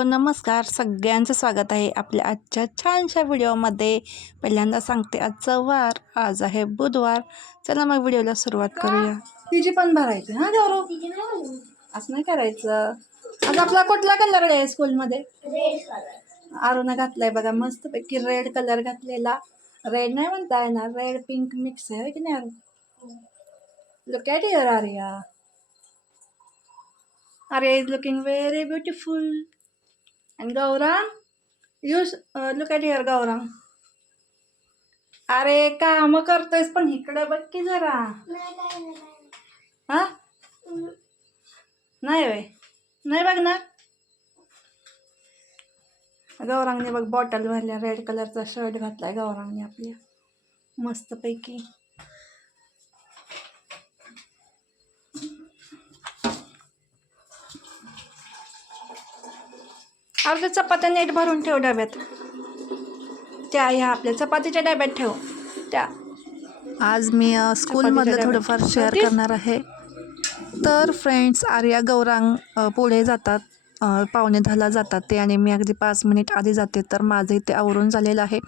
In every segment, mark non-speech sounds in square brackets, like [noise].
Hello नमस्कार. सगळ्यांचं स्वागत आहे आपल्या आजच्या छानशा व्हिडिओमध्ये. पहिल्यांदा सांगते आजचं वार आज आहे बुधवार. चला मग व्हिडिओला सुरुवात करूया. तिची पण भरायचं हा गौरव असं नाही करायचं. आज आपला कुठला कलर आहे स्कूलमध्ये आरोना घातलाय बघा मस्तपैकी रेड कलर घातलेला. रेड नाही म्हणता येणार रेड पिंक मिक्स आहे की नाही Aru look at your Arya अरे is looking very beautiful And Gaurang, use uh, look at here, Gaurang. अरे काम करतोयस पण इकडे बघ की जरा. हा? नाही वय नाही बघ ना गौरांगने बघ बॉटल भरल्या रेड कलरचा शर्ट घातलाय गौरांगने आपल्या. मस्तपैकी. अर्ध्या चपात्या नीट भरून ठेव डब्यात त्या ह्या आपल्या चपातीच्या डब्यात ठेव त्या आज मी स्कूलमधलं चपातीच्या थोडंफार. शेअर? करणार आहे तर फ्रेंड्स आर्या गौरांग पुढे जातात पावणे दहाला जातात ते आणि मी अगदी पाच मिनिट आधी जाते तर माझं इथे आवरून झालेलं आहे.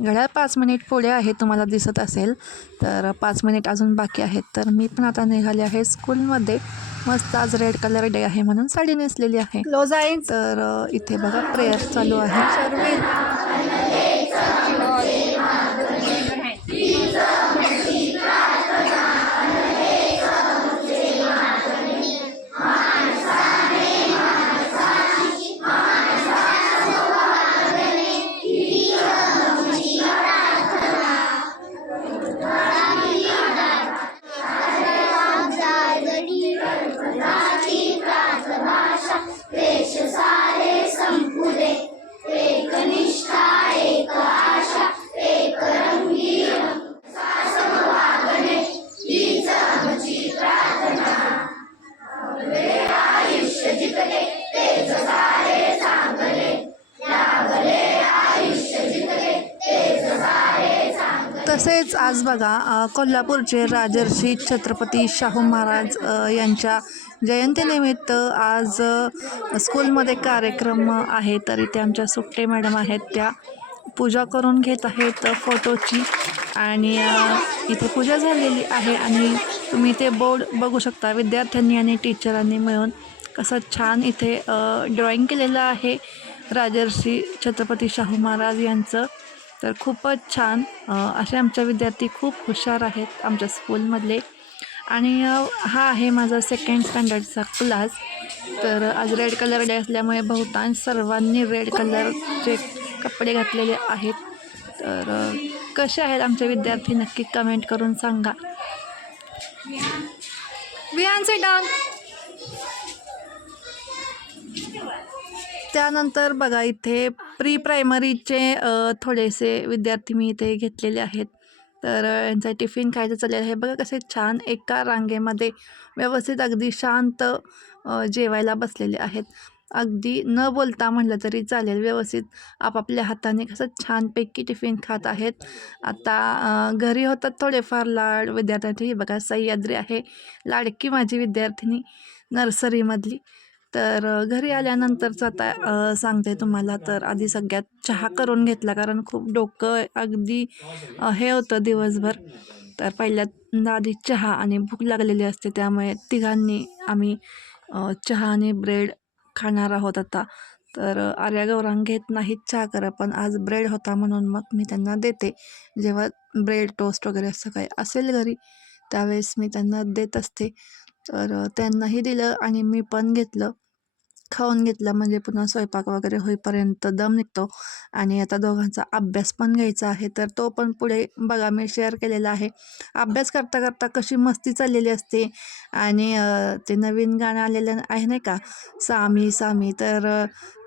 घड्याळ पाच मिनिट पुढे आहे तुम्हाला दिसत असेल. तर पाच मिनिट अजून बाकी आहेत. तर मी पण आता निघाले आहे स्कूलमध्ये. मस्त आज रेड कलर डे आहे म्हणून साडी नेसलेली आहे. क्लोज आहे. तर इथे बघा प्रेयर चालू आहे. आज बघा कोल्हापूरचे राजर्षी छत्रपती शाहू महाराज यांच्या जयंतीनिमित्त आज स्कूलमध्ये कार्यक्रम आहे. तर इथे आमच्या सुट्टे मॅडम आहेत त्या पूजा करून घेत आहेत फोटोची. आणि इथे पूजा झालेली आहे आणि तुम्ही ते बोर्ड बघू शकता विद्यार्थ्यांनी आणि टीचरांनी मिळून कसं छान इथे ड्रॉईंग केलेलं आहे. राजर्षी छत्रपती शाहू महाराज यांचं तर खूपच छान. असे आमचे विद्यार्थी खूप हुशार आहेत आमच्या स्कूलमधले. आणि हा आहे माझा सेकंड स्टँडर्डचा क्लास तर आज रेड कलर डे असल्यामुळे बहुतांश सर्वांनी रेड कलरचे कपडे घातलेले आहेत. तर कसे आहेत आमचे विद्यार्थी नक्की कमेंट करून सांगा. विहान डाऊन त्यानंतर बघा इथे प्री प्रायमरीचे थोडेसे विद्यार्थी मी इथे घेतलेले आहेत. तर यांचा टिफिन खायचं चाललेलं आहे. बघा कसे छान एका रांगेमध्ये व्यवस्थित अगदी शांत जेवायला बसलेले आहेत. अगदी न बोलता म्हटलं तरी चालेल. व्यवस्थित आपापल्या हाताने कसं छानपैकी टिफिन खात आहेत. आता घरी होतात थोडेफार लाड. विद्यार्थ्यांची बघा सह्याद्री आहे. लाडकी माझी विद्यार्थिनी नर्सरीमधली. तर घरी आल्यानंतरचं आता सांगते तुम्हाला. तर आधी सगळ्यात चहा करून घेतला कारण खूप डोकं अगदी हे होतं दिवसभर. तर पहिल्यांदा आधी चहा आणि भूक लागलेली असते त्यामुळे तिघांनी आम्ही चहा आणि ब्रेड खाणार आहोत आता. तर आर्या गौरांग घेत नाहीत चहा करा पण आज ब्रेड होता म्हणून मग मी त्यांना देते. जेव्हा ब्रेड टोस्ट वगैरे असं काही असेल घरी त्यावेळेस मी त्यांना देत असते. तर त्यांनाही दिलं आणि मी पण घेतलं. खाऊन घेतलं म्हणजे पुन्हा स्वयंपाक वगैरे होईपर्यंत दम निघतो. आणि आता दोघांचा अभ्यास पण घ्यायचा आहे तर तो पण पुढे बघा मी शेअर केलेला आहे. अभ्यास करता करता कशी मस्ती चाललेली असते. आणि ते नवीन गाणं आलेलं आहे नाही का? सामी सामी. तर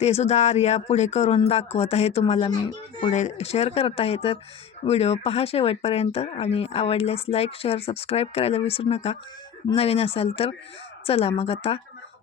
ते सुद्धा आर्या पुढे करून दाखवत आहे तुम्हाला मी पुढे शेअर करत आहे. तर व्हिडिओ पहा शेवटपर्यंत आणि आवडल्यास लाईक शेअर सबस्क्राईब करायला विसरू नका. नवीन असाल तर चला मग आता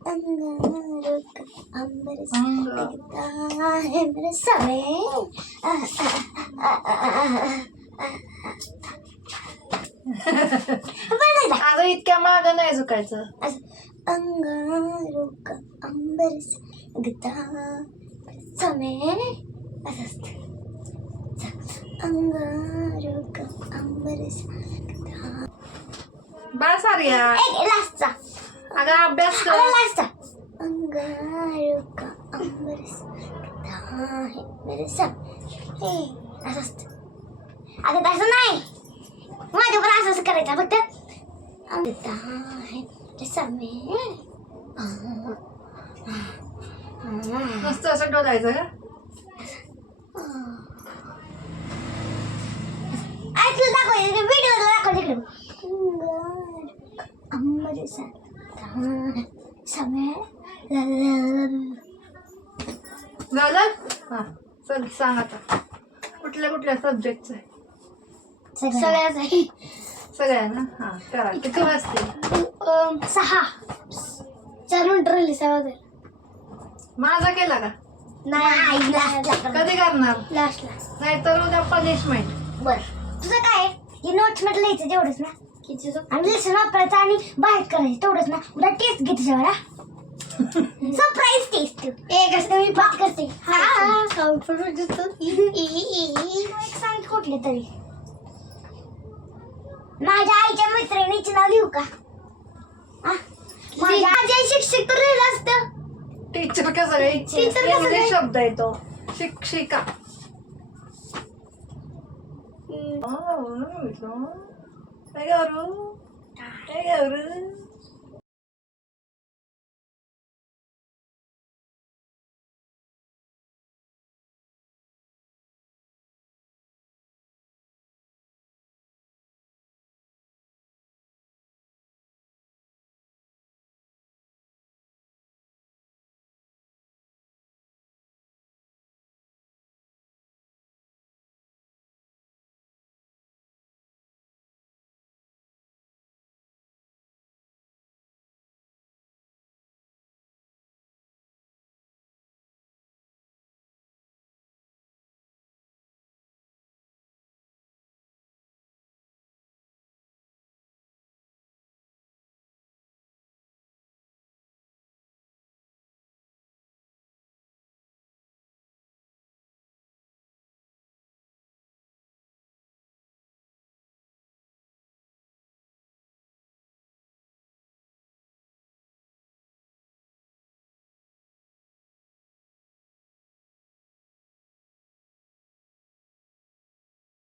अंग. इतक्या माग नाही झुकायचं. असं अंगारो का अंबर सा लगता समय असं असतं अंगारो का अंबर सा लगता बस आर्या लास्टचा अगं अभ्यास कर. अंगारो का अंबर है मेरे सब हे असं असतं. अगं तसं नाही. माझ्या पण असंच करायचं फक्त लगता है मेरे समय मस्त असं डोलायचं का ऐकलं दाखवायचं व्हिडिओ दाखव तिकडे. अंबर समय झालं हा चल सांग आता कुठल्या कुठल्या सब्जेक्टचं आहे सगळ्याच आहे सगळ्यांना हा करा किती वाजतील अम, सहा चार मिनिटं राहिली सहा माझा केला का नाही लास्टला कधी करणार लास्टला नाहीतर उद्या पनिशमेंट बर तुझं काय हे नोट्समध्ये लिहायचं तेवढंच ना आणि लेसन वापरायचं आणि बाहेर करायचं. तेवढंच ना. उद्या टेस्ट घेते जेव्हा सरप्राईज टेस्ट एक असतं मी पाठ करते. [laughs] एक सांग कुठले तरी. माझ्या आईच्या मैत्रिणीचे नाव लिहू का? हा? माझ्या आजी शिक्षक तर लिहिलं असतं. टीचर कसं काय Teacher कसं इंग्लिश? शब्द आहे तो. शिक्षिका Oh, काय करू काय करू